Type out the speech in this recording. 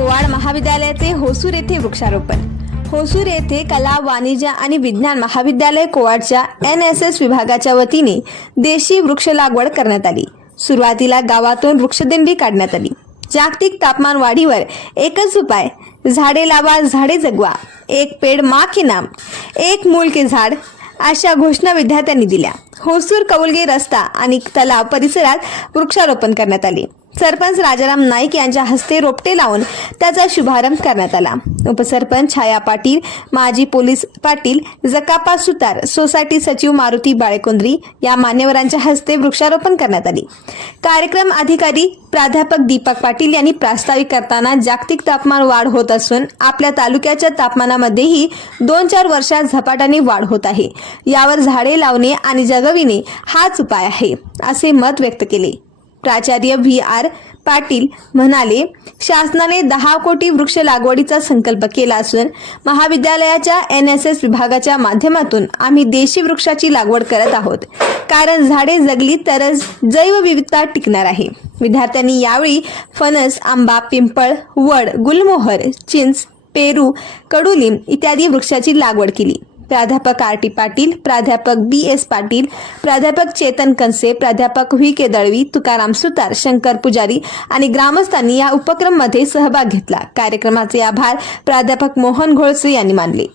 कोवाड महाविद्यालयाचे होसूर येथे वृक्षारोपण. होसूर येथे कला वाणिज्य आणि विज्ञान महाविद्यालय कोवाडच्या एन एस एस विभागाच्या वतीने देशी वृक्ष लागवड करण्यात आली. सुरुवातीला गावातून वृक्षदिंडी काढण्यात आली. जागतिक तापमान वाढीवर एकच उपाय झाडे लावा झाडे जगवा. एक पेड मा के नाम एक मूल के झाड अशा घोषणा विद्यार्थ्यांनी दिल्या. होसूर कौलगे रस्ता आणि तलाव परिसरात वृक्षारोपण करण्यात आले. सरपंच राजाराम नाईक यांच्या हस्ते रोपटे लावून त्याचा शुभारंभ करण्यात आला. उपसरपंच छाया पाटील माजी पोलीस पाटील जकापा सुतार सोसायटी सचिव मारुती बाळेकुंद्री या मान्यवरांच्या हस्ते वृक्षारोपण करण्यात आले. कार्यक्रम अधिकारी प्राध्यापक दीपक पाटील यांनी प्रास्ताविक करताना जागतिक तापमान वाढ होत असून आपल्या तालुक्याच्या तापमानामध्येही दोन चार वर्षात झपाट्याने वाढ होत आहे. यावर झाडे लावणे आणि जगविणे हाच उपाय आहे असे मत व्यक्त केले. प्राचार्य व्ही आर पाटील म्हणाले शासनाने दहा कोटी वृक्ष लागवडीचा संकल्प केला असून महाविद्यालयाच्या एन एस एस विभागाच्या माध्यमातून आम्ही देशी वृक्षाची लागवड करत आहोत. कारण झाडे जगली तरच जैवविविधता टिकणार आहे. विद्यार्थ्यांनी यावेळी फणस आंबा पिंपळ वड गुलमोहर चिंच पेरू कडुलिंब इत्यादी वृक्षाची लागवड केली. प्राध्यापक आर टी पाटील प्राध्यापक बी एस पाटील प्राध्यापक चेतन कनसे प्राध्यापक व्ही के दळवी तुकाराम सुतार शंकर पुजारी आणि ग्रामस्थांनी या उपक्रममध्ये सहभाग घेतला. कार्यक्रमाचे आभार प्राध्यापक मोहन घोळसे यांनी मानले.